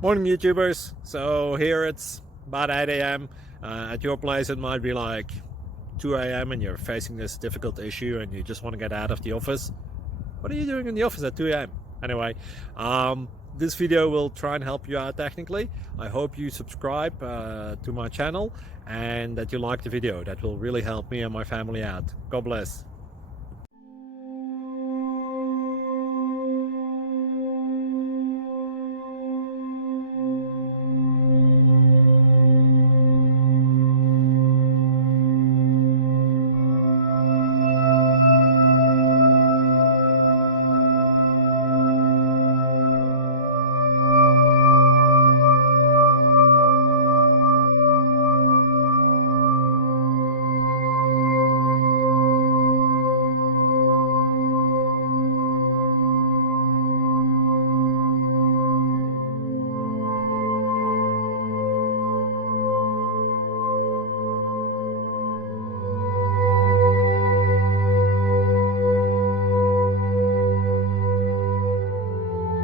Morning, YouTubers. So here it's about 8 a.m. At your place, it might be like 2 a.m. and you're facing this difficult issue and you just want to get out of the office. What are you doing in the office at 2 a.m.? Anyway, this video will try and help you out technically. I hope you subscribe to my channel and that you like the video. That will really help me and my family out. God bless.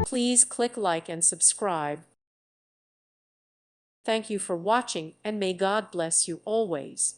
Please click like and subscribe. Thank you for watching, and may God bless you always.